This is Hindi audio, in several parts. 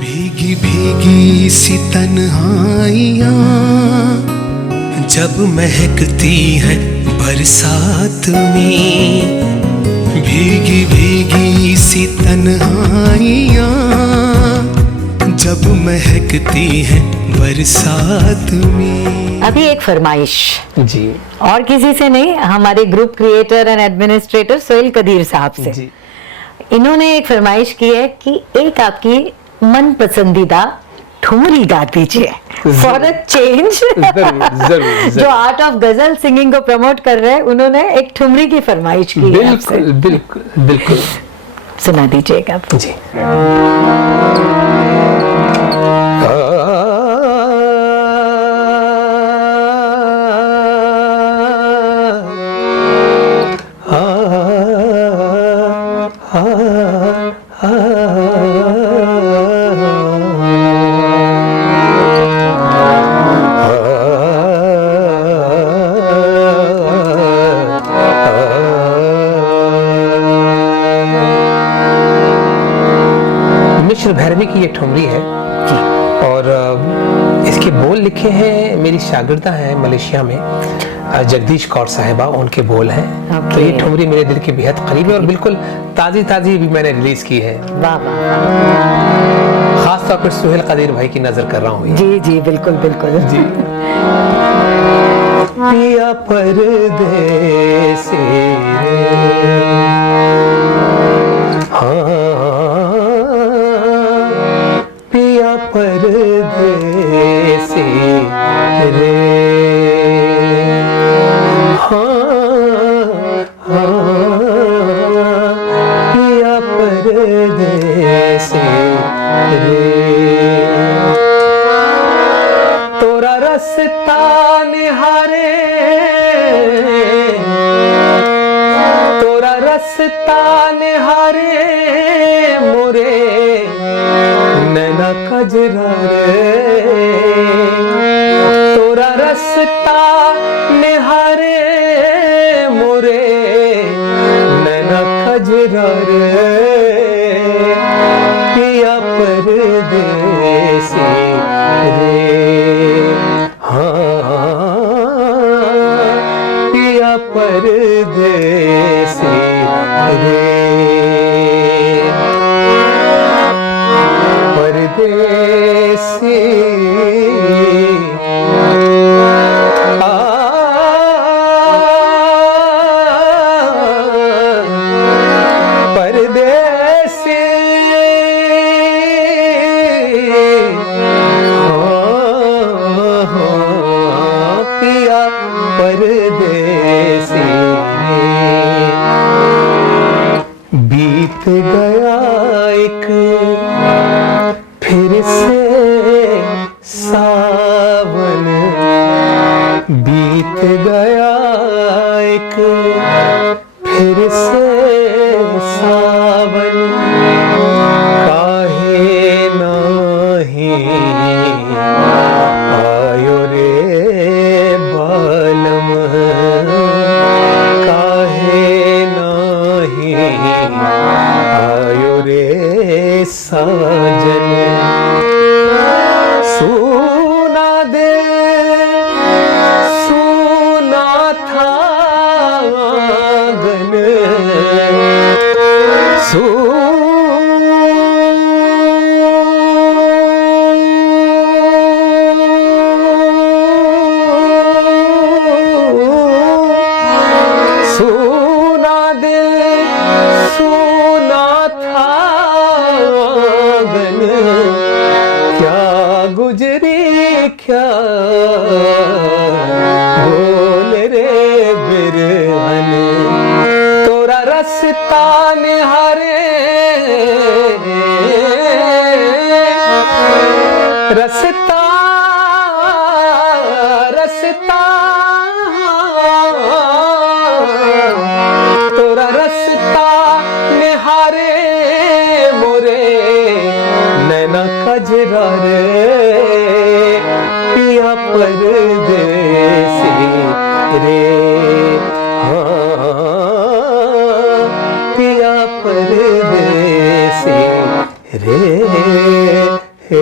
भीगी भीगी सी तन्हाइयाँ जब महकती हैं बरसात में, भीगी भीगी सी तन्हाइयाँ जब महकती हैं बरसात में। अभी एक फरमाइश जी, और किसी से नहीं, हमारे group creator and administrator Sohail Qadeer साहब से जी। इन्होंने एक फरमाइश की है कि एक आपकी मन पसंदीदा ठुमरी गा दीजिए फॉर अ चेंज। जरूर। जो आर्ट ऑफ गजल सिंगिंग को प्रमोट कर रहे हैं, उन्होंने एक ठुमरी की फरमाइश की है आपसे। बिल्कुल सुना दीजिएगा आप। जी। मिश्र भैरवी की ये ठुमरी है और इसके बोल लिखे हैं मेरी शागिर्दा हैं मलेशिया में, जगदीश कौर साहिबा, उनके बोल हैं। तो ये ठुमरी मेरे दिल के बेहद करीब है और बिल्कुल ताजी भी मैंने रिलीज की है। वाह वाह। खास तौर पर सोहेल कदीर भाई की नजर कर रहा हूँ। जी जी बिल्कुल बिल्कुल जी। पिया परदेसी पिया परदेसी रे, पिया परदेसी रे, तोरा रस्ता निहारे, तोरा रस्ता निहारे मोरे नैना कजरा रे, तोरा रस्ता निहारे मोरे नैना कजरा रे, पिया परदेसी रे, पिया परदेसी रे, परदेसी परदेसी पिया परदेसी बीत गया एक फिर से सावन, बीत गया एक फिर से सावन, काहे नाही आयो रे बालम, काहे नाही आयो रे साजन, सुना दे सुना था गन, सुना दिल सुना था गन, क्या गुजरी क्या बोल रे बिरहन, तोरा रस्ता निहारे, रस्ता रस्ता तोरा रस्ता निहारे मोरे नैना कजरा रे, पिया परदेसी रे, पिया परदेसी रे, वाह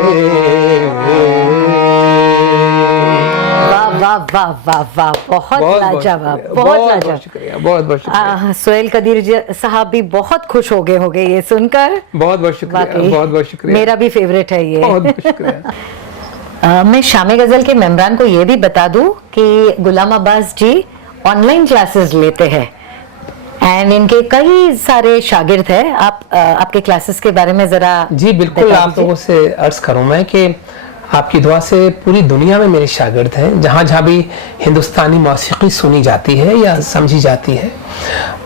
वाह वाह वाह वाह, बहुत लाजवाब, बहुत लाजवाब। शुक्रिया, बहुत बहुत शुक्रिया। सोहेल कदीर साहब भी बहुत खुश हो गए होंगे ये सुनकर। बहुत बहुत शुक्रिया, वाकई बहुत बहुत शुक्रिया। मेरा भी फेवरेट है ये। बहुत बहुत शुक्रिया। मैं शामे गजल के मेंबरान को ये भी बता दूं कि गुलाम अब्बास जी ऑनलाइन क्लासेस लेते हैं एंड इनके कई सारे शागिर्द हैं। आप आपके क्लासेस के बारे में जरा जी बिल्कुल, आप लोगों से अर्ज करूं मैं कि आपकी दुआ से पूरी दुनिया में मेरे शागिर्द हैं, जहाँ जहाँ भी हिंदुस्तानी मौसीकी सुनी जाती है या समझी जाती है।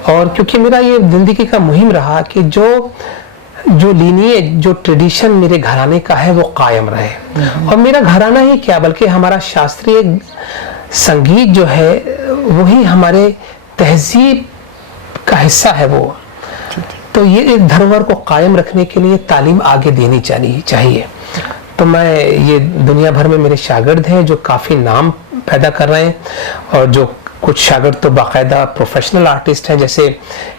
और क्योंकि मेरा ये जिंदगी का मुहिम रहा कि जो लीनिएज, जो ट्रेडिशन मेरे घराने का है वो कायम रहे। और मेरा घराना ही क्या बल्कि हमारा शास्त्रीय संगीत जो है वही हमारे तहजीब का हिस्सा है वो। तो ये एक धरोहर को कायम रखने के लिए तालीम आगे देनी चाहिए। तो मैं ये दुनिया भर में मेरे शागिर्द हैं जो काफ़ी नाम पैदा कर रहे हैं, और जो कुछ शागिर्द तो बाकायदा प्रोफेशनल आर्टिस्ट हैं, जैसे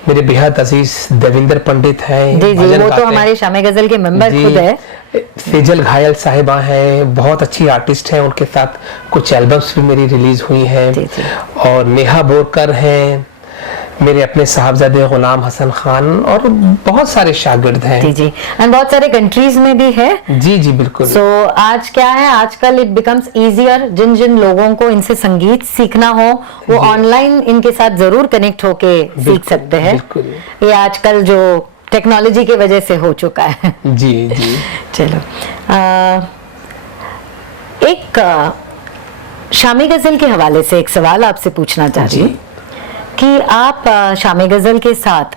मेरे बेहद अजीज देविंदर पंडित हैं। जी जी, वो तो हमारे शामे गजल के मेंबर खुद है। सेजल घायल साहिबा हैं, बहुत अच्छी आर्टिस्ट हैं, उनके साथ कुछ एल्बम्स भी मेरी रिलीज हुई हैं। और नेहा बोरकर हैं, मेरे अपने साहबजादे गुलाम हसन खान, और बहुत सारे शागिर्द हैं। जी जी, एंड बहुत सारे कंट्रीज में भी है। जी जी बिल्कुल। सो आज क्या है, आजकल इट बिकम्स इजियर, जिन जिन लोगों को इनसे संगीत सीखना हो वो ऑनलाइन इनके साथ जरूर कनेक्ट होके सीख सकते हैं। ये आजकल जो टेक्नोलॉजी की वजह से हो चुका है। जी जी। चलो, एक शामी गजल के हवाले से एक सवाल आपसे पूछना चाहती हूँ कि आप शामी गजल के साथ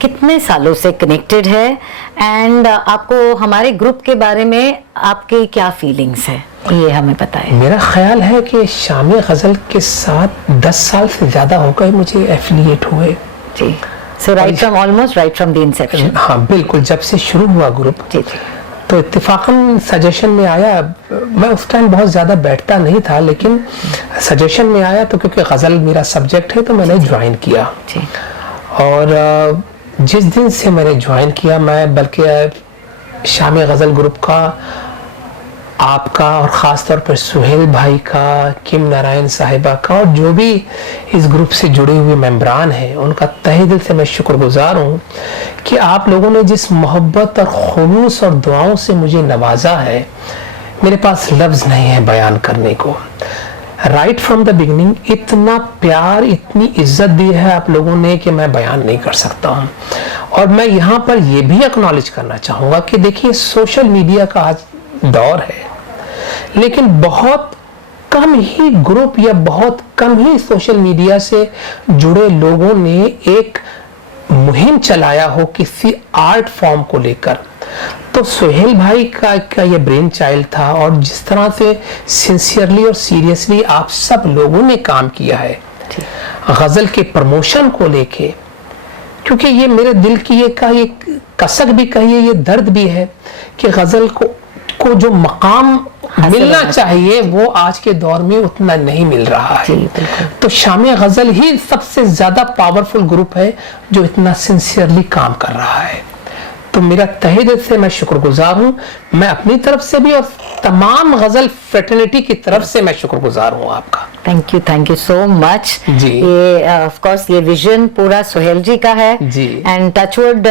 कितने सालों से कनेक्टेड है, एंड आपको हमारे ग्रुप के बारे में आपके क्या फीलिंग्स है, ये हमें बताएं। मेरा ख्याल है कि शामी गजल के साथ 10 साल से ज्यादा हो गए मुझे एफिलिएट हुए। जी, so almost right from the inception. हाँ बिल्कुल, जब से शुरू हुआ ग्रुप। जी जी। तो इत्तेफाकन सजेशन में आया, मैं उस टाइम बहुत ज़्यादा बैठता नहीं था, लेकिन सजेशन में आया तो क्योंकि गज़ल मेरा सब्जेक्ट है तो मैंने ज्वाइन किया। और जिस दिन से मैंने ज्वाइन किया, मैं बल्कि शामी गज़ल ग्रुप का, आपका और ख़ास तौर पर सुहेल भाई का, किम नारायण साहिबा का, और जो भी इस ग्रुप से जुड़े हुए मेंबरान हैं उनका तहे दिल से मैं शुक्रगुजार हूँ कि आप लोगों ने जिस मोहब्बत और खुलूस और दुआओं से मुझे नवाजा है, मेरे पास लफ्ज़ नहीं है बयान करने को। राइट फ्रॉम द बिगिनिंग इतना प्यार, इतनी इज्जत दी है आप लोगों ने कि मैं बयान नहीं कर सकता हूँ। और मैं यहाँ पर यह भी एक्नॉलेज करना चाहूँगा कि देखिए, सोशल मीडिया का आज दौर है, लेकिन बहुत कम ही ग्रुप या बहुत कम ही सोशल मीडिया से जुड़े लोगों ने एक मुहिम चलाया हो किसी आर्ट फॉर्म को लेकर। तो सुहेल भाई का ये ब्रेन चाइल्ड था, और जिस तरह से सिंसियरली और सीरियसली आप सब लोगों ने काम किया है गजल के प्रमोशन को लेके, क्योंकि ये मेरे दिल की ये कसक भी कहिए, ये दर्द भी है कि गजल को जो मकाम मिलना चाहिए वो आज के दौर में उतना नहीं मिल रहा है। तो शामी गजल ही सबसे ज्यादा पावरफुल ग्रुप है जो इतना सिंसियरली काम कर रहा है। तो मेरा तहे दिल से मैं शुक्रगुजार हूँ, मैं अपनी तरफ से भी और तमाम गजल फ्रेटर्निटी की तरफ से मैं शुक्रगुजार हूँ आपका। थैंक यू सो मच जी। ये ऑफ कोर्स ये विजन पूरा सुहेल जी का है जी, एंड टचवुड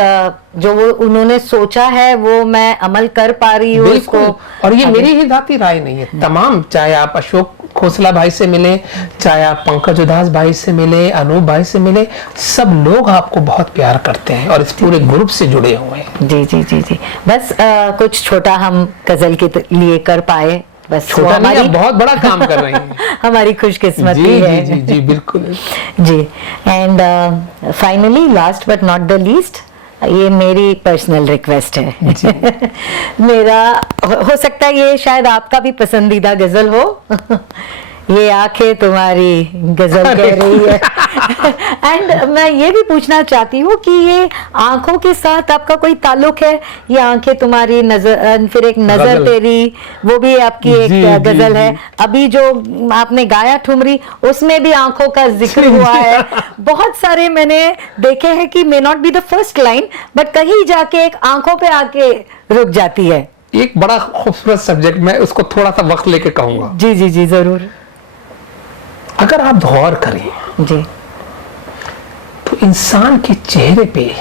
जो वो उन्होंने सोचा है वो मैं अमल कर पा रही हूँ इसको। और ये मेरी ही जाती राय नहीं है, तमाम, चाहे आप अशोक खोसला भाई से मिले, चाहे आप पंकज उदास भाई से मिले, अनूप भाई से मिले, सब लोग आपको बहुत प्यार करते हैं और इस पूरे ग्रुप से जुड़े हुए हैं। जी जी जी जी, बस कुछ छोटा हम गजल के लिए कर पाए, बस छोटा नहीं, आप बहुत बड़ा काम कर रही हैं। हमारी खुशकिस्मती है। जी जी जी बिल्कुल जी। And finally, last but not the least, ये मेरी पर्सनल रिक्वेस्ट है। मेरा हो सकता है ये शायद आपका भी पसंदीदा गजल हो। ये आंखें तुम्हारी गजल कह रही है। एंड मैं ये भी पूछना चाहती हूँ कि ये आंखों के साथ आपका कोई ताल्लुक है? ये आंखें तुम्हारी, नजर, फिर एक नजर तेरी, वो भी आपकी एक गजल है। अभी जो आपने गाया ठुमरी, उसमें भी आंखों का जिक्र हुआ है। बहुत सारे मैंने देखे हैं कि may not be the first line, but कहीं जाके एक आंखों पे आके रुक जाती है। एक बड़ा खूबसूरत सब्जेक्ट, मैं उसको थोड़ा सा वक्त लेके कहूंगा। जी जी जी जरूर। अगर आप गौर करें जी तो इंसान के चेहरे पे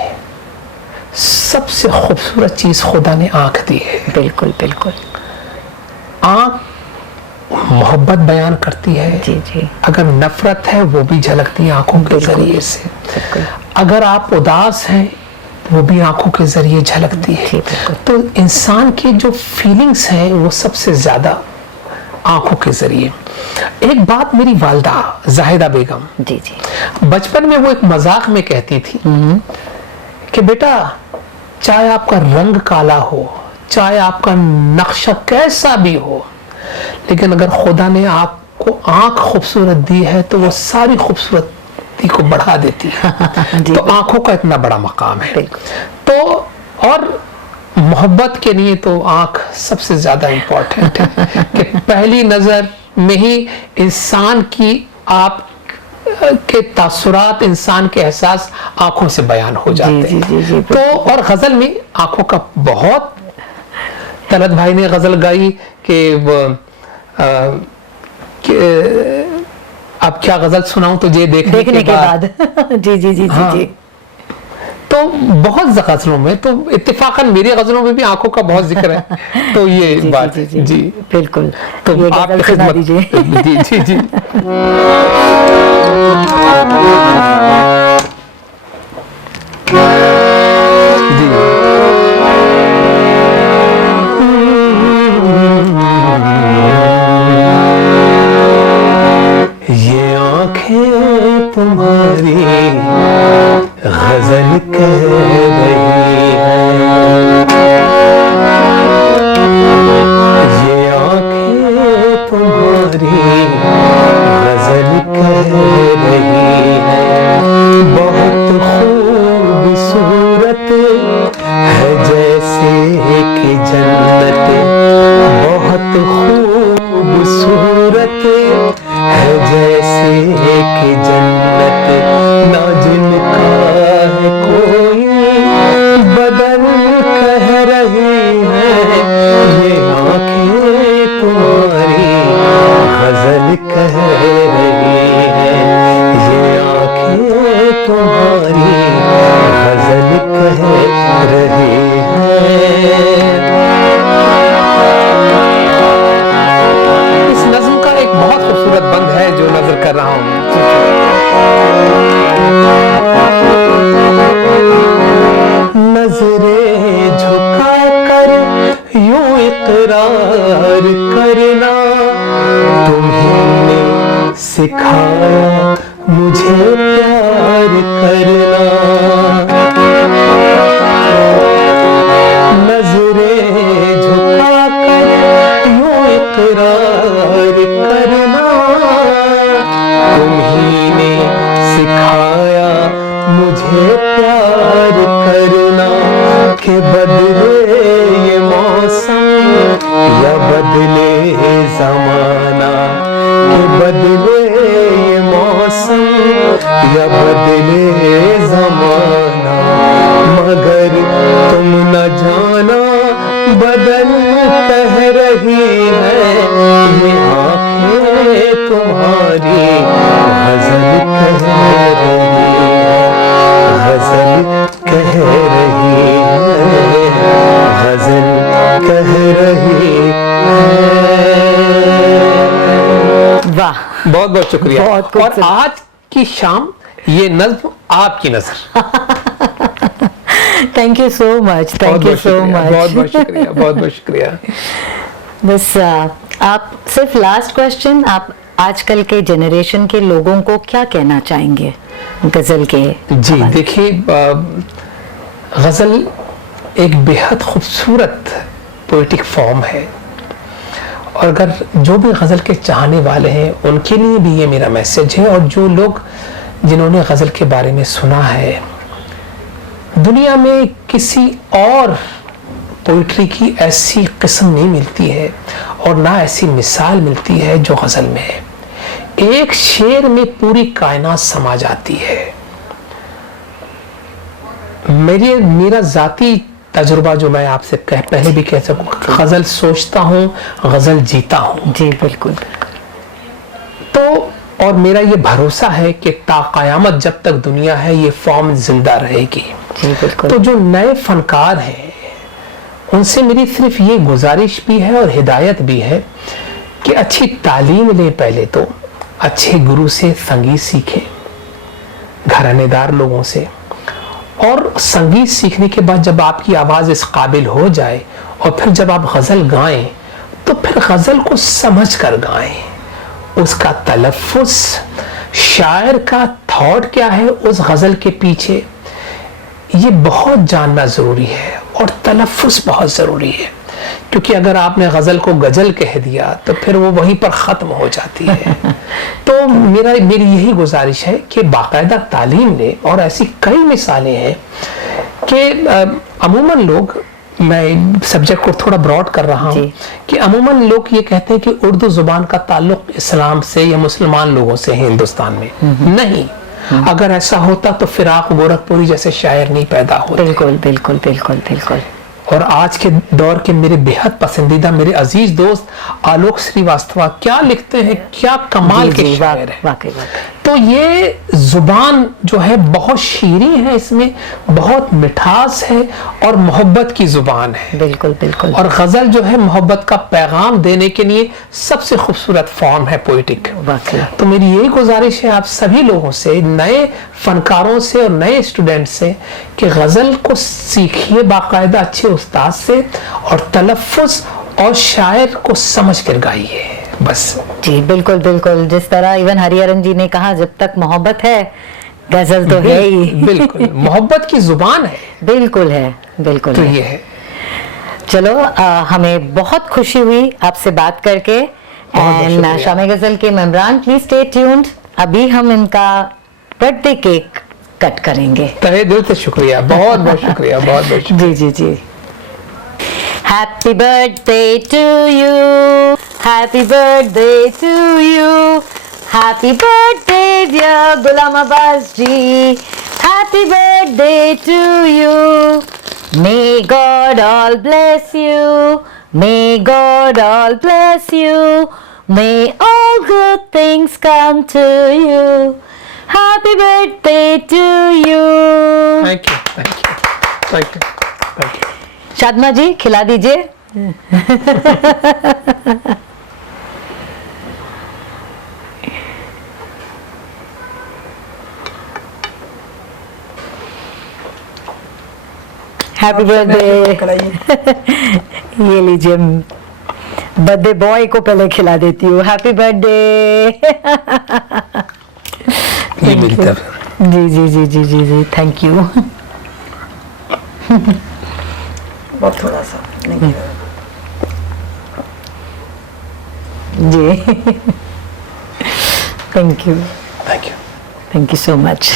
सबसे खूबसूरत चीज खुदा ने आंख दी है। बिल्कुल बिल्कुल। आंख मोहब्बत बयान करती है। जी जी। अगर नफरत है वो भी झलकती है आंखों के जरिए से। बिल्कुल। अगर आप उदास हैं वो भी आंखों के जरिए झलकती है। जी, बिल्कुल। तो इंसान की जो फीलिंग्स हैं वो सबसे ज्यादा आंखों के जरिए। एक बात मेरी वालदा जाहिदा बेगम जी जी बचपन में वो एक मजाक में कहती थी कि बेटा चाहे आपका रंग काला हो, चाहे आपका नक्शा कैसा भी हो, लेकिन अगर खुदा ने आपको आंख खूबसूरत दी है तो वो सारी खूबसूरती को बढ़ा देती है। तो आंखों का इतना बड़ा मकाम है। तो और मोहब्बत के लिए तो आंख सबसे ज्यादा इंपॉर्टेंट है कि पहली नजर में ही इंसान की आप के तासुरात, इंसान के एहसास आंखों से बयान हो जाते हैं। तो और गजल में आंखों का बहुत, तलत भाई ने गजल गाई कि अब क्या गजल सुनाऊं तुझे देखने के बाद। जी जी जी हाँ, जी। तो बहुत गजलों में, तो इत्तेफाकन मेरी गजलों में भी आंखों का बहुत जिक्र है। तो ये जी, बात जी, जी, जी बिल्कुल। तो ये आप गजल सुना दीजिए। जी जी जी। ये आंखें तुम्हारी गजल कह रही है, ये आंखें तुम्हारी गजल कह रही है। बहुत खूबसूरत है जैसे कि जन्नत, बहुत खूबसूरत है जैसे कि जन्नत, ना जिनका है कोई बदल कह रही है। ये आंखें तुम्हारी गजल कह रही है, ये आंखें तुम्हारी गजल कह रही है। इस नज़्म का एक बहुत खूबसूरत बंद है जो नजर कर रहा हूं। नजरें झुका कर यूं इकरार करना, तुम्हें सिखाया मुझे प्यार करना। नजरें झुका कर यूं इकरार करना, तुम्हीं ने सिखाया मुझे प्यार करना। कि बदले ये मौसम या बदले जमाना, कि बदले ये मौसम या बदले जमाना, मगर तुम न जाना बदल कह रही है। ये आंखें तुम्हारी गजल कह रही है, गजल कह रही है, गजल कह रही है। वाह, बहुत बहुत शुक्रिया। बहुत और आज की शाम ये नज्म आपकी नजर। Thank you so much, thank you so much. बहुत बहुत शुक्रिया, बहुत बहुत शुक्रिया। बस आप सिर्फ लास्ट क्वेश्चन, आप आजकल के जनरेशन के लोगों को क्या कहना चाहेंगे गजल के? जी देखिए, गजल एक बेहद खूबसूरत पोएटिक फॉर्म है, और अगर जो भी गजल के चाहने वाले हैं उनके लिए भी ये मेरा मैसेज है। और जो लोग जिन्होंने गजल के बारे में सुना है, दुनिया में किसी और पोइट्री की ऐसी किस्म नहीं मिलती है और ना ऐसी मिसाल मिलती है जो गजल में है। एक शेर में पूरी कायनात समा जाती है। मेरा जाती तजुर्बा जो मैं आपसे पहले भी कह सकूं, गजल सोचता हूँ, गजल जीता हूँ। जी बिल्कुल। तो और मेरा ये भरोसा है कि ता क़यामत जब तक दुनिया है ये फॉर्म जिंदा रहेगी। जी बिल्कुल। तो जो नए फनकार हैं उनसे मेरी सिर्फ ये गुजारिश भी है और हिदायत भी है कि अच्छी तालीम लें, पहले तो अच्छे गुरु से संगीत सीखें, घरानेदार लोगों से, और संगीत सीखने के बाद जब आपकी आवाज़ इस काबिल हो जाए और फिर जब आप गज़ल गाएं तो फिर गज़ल को समझ कर गाएं, उसका तलफ़्फ़ुज़, शायर का थॉट क्या है उस गज़ल के पीछे, ये बहुत जानना ज़रूरी है और तलफ़्फ़ुज़ बहुत ज़रूरी है। क्योंकि अगर आपने गज़ल को गज़ल कह दिया तो फिर वो वहीं पर ख़त्म हो जाती है। तो मेरी यही गुजारिश है कि बाकायदा तालीम लें। और ऐसी कई मिसालें हैं कि अमूमन लोग, मैं सब्जेक्ट को थोड़ा ब्रॉड कर रहा हूँ, कि अमूमन लोग ये कहते हैं कि उर्दू ज़ुबान का ताल्लुक़ इस्लाम से या मुसलमान लोगों से है हिंदुस्तान में। नहीं, अगर ऐसा होता तो फिराक गोरखपुरी जैसे शायर नहीं पैदा होते। बिल्कुल बिल्कुल बिल्कुल बिल्कुल। और आज के दौर के मेरे बेहद पसंदीदा, मेरे अजीज दोस्त आलोक श्रीवास्तव क्या लिखते हैं, क्या कमाल के शायर हैं। वाकई। तो ये जुबान जो है बहुत शीरीं है, इसमें बहुत मिठास है और मोहब्बत की जुबान है। बिल्कुल बिल्कुल। और गजल जो है मोहब्बत का पैगाम देने के लिए सबसे खूबसूरत फॉर्म है पोइटिक। तो मेरी यही गुजारिश है आप सभी लोगों से, नए फनकारों से और नए स्टूडेंट से, कि गजल को सीखिए बाकायदा अच्छे उस्ताद से और तलफ़्फ़ुज़ और शायर को समझ कर गाइए बस। जी बिल्कुल बिल्कुल। जिस तरह इवन हरिहरन जी ने कहा, जब तक मोहब्बत है गजल तो है ही। बिल्कुल, मोहब्बत की जुबान है। बिल्कुल है, बिल्कुल तो है। ये है। चलो, हमें बहुत खुशी हुई आपसे बात करके। एंड शाम गजल के मेंबरान, प्लीज स्टे ट्यून्ड। अभी हम इनका बर्थडे केक कट करेंगे। तहे दिल से शुक्रिया, बहुत बहुत शुक्रिया, बहुत बहुत शुक्रिया। जी जी जी। Happy birthday to you, happy birthday to you, happy birthday dear Ghulam Abbas ji, happy birthday to you. May God all bless you, may God all bless you, may all good things come to you. Happy birthday to you. Thank you, thank you, thank you, thank you. Shadma ji, खिला दीजिए। Happy birthday. ये लीजिए, बर्थडे बॉय को पहले खिला देती हूँ। Happy birthday. जी जी जी जी जी जी, थैंक यू। बहुत थोड़ा सा नहीं। जी, thank you, Thank you. Thank you so much.